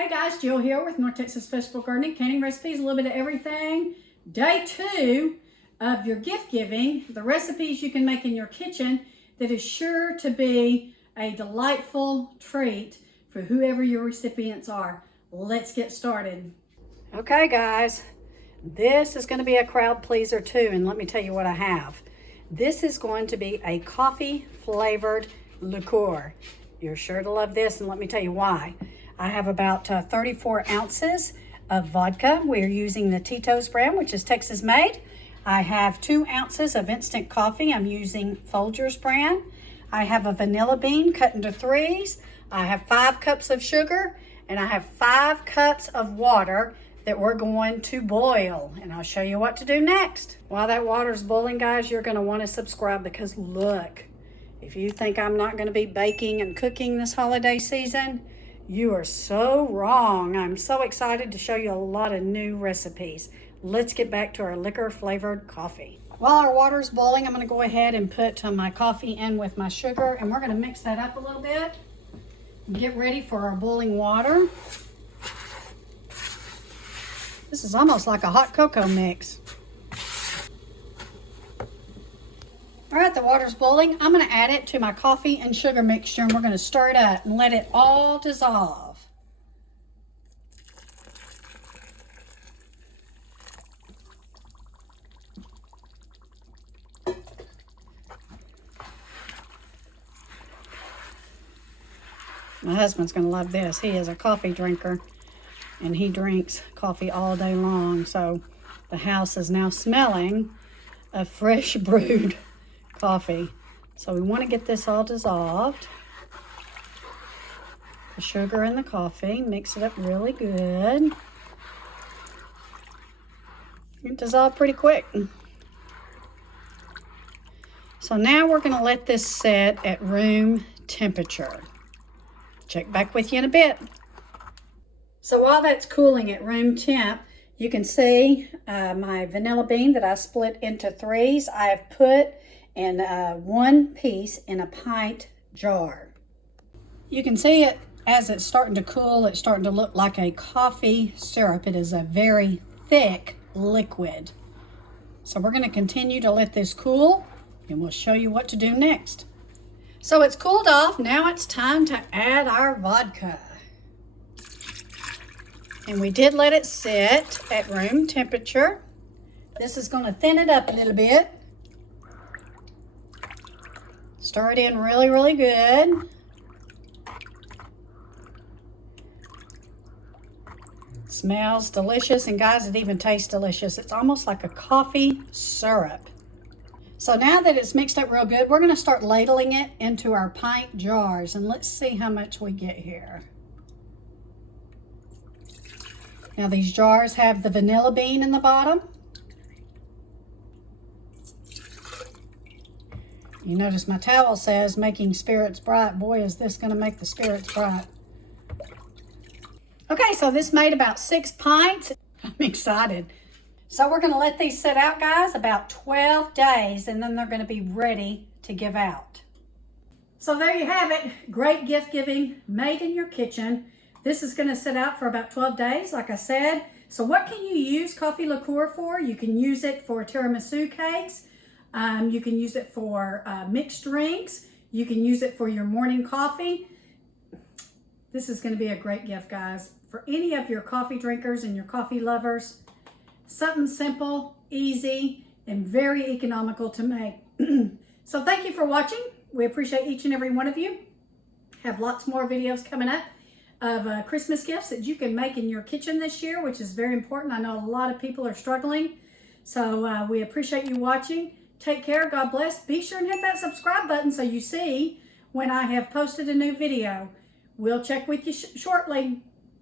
Hey guys, Jill here with North Texas Vegetable Gardening, canning recipes, a little bit of everything. Day 2 of your gift giving, the recipes you can make in your kitchen that is sure to be a delightful treat for whoever your recipients are. Let's get started. Okay guys, this is going to be a crowd pleaser too, and let me tell you what I have. This is going to be a coffee flavored liqueur. You're sure to love this, and let me tell you why. I have about 34 ounces of vodka. We're using the Tito's brand, which is Texas made. I have 2 ounces of instant coffee. I'm using Folgers brand. I have a vanilla bean cut into 3s. I have 5 cups of sugar, and I have 5 cups of water that we're going to boil. And I'll show you what to do next. While that water's boiling, guys, you're gonna wanna subscribe, because look, if you think I'm not gonna be baking and cooking this holiday season, you are so wrong. I'm so excited to show you a lot of new recipes. Let's get back to our liquor flavored coffee. While our water's boiling, I'm gonna go ahead and put my coffee in with my sugar, and we're gonna mix that up a little bit and get ready for our boiling water. This is almost like a hot cocoa mix. All right, the water's boiling. I'm gonna add it to my coffee and sugar mixture, and we're gonna stir it up and let it all dissolve. My husband's gonna love this. He is a coffee drinker, and he drinks coffee all day long. So the house is now smelling of fresh brewed coffee. So we want to get this all dissolved. The sugar and the coffee, mix it up really good. It dissolved pretty quick. So now we're going to let this set at room temperature. Check back with you in a bit. So while that's cooling at room temp, you can see my vanilla bean that I split into 3s. I have put in 1 piece in a pint jar. You can see it as it's starting to cool. It's starting to look like a coffee syrup. It is a very thick liquid. So we're going to continue to let this cool, and we'll show you what to do next. So it's cooled off. Now it's time to add our vodka. And we did let it sit at room temperature. This is going to thin it up a little bit. Stir it in really, really good. Smells delicious, and guys, it even tastes delicious. It's almost like a coffee syrup. So now that it's mixed up real good, we're going to start ladling it into our pint jars, and let's see how much we get here. Now these jars have the vanilla bean in the bottom. You notice my towel says making spirits bright. Boy, is this going to make the spirits bright. Okay, so this made about 6 pints. I'm excited. So we're going to let these sit out, guys, about 12 days, and then they're going to be ready to give out. So there you have it. Great gift giving made in your kitchen. This is going to sit out for about 12 days, like I said. So what can you use coffee liqueur for? You can use it for tiramisu cakes. You can use it for mixed drinks. You can use it for your morning coffee. This is going to be a great gift, guys. For any of your coffee drinkers and your coffee lovers, something simple, easy, and very economical to make. So thank you for watching. We appreciate each and every one of you. Have lots more videos coming up of Christmas gifts that you can make in your kitchen this year, which is very important. I know a lot of people are struggling. So we appreciate you watching. Take care. God bless. Be sure and hit that subscribe button so you see when I have posted a new video. We'll check with you shortly.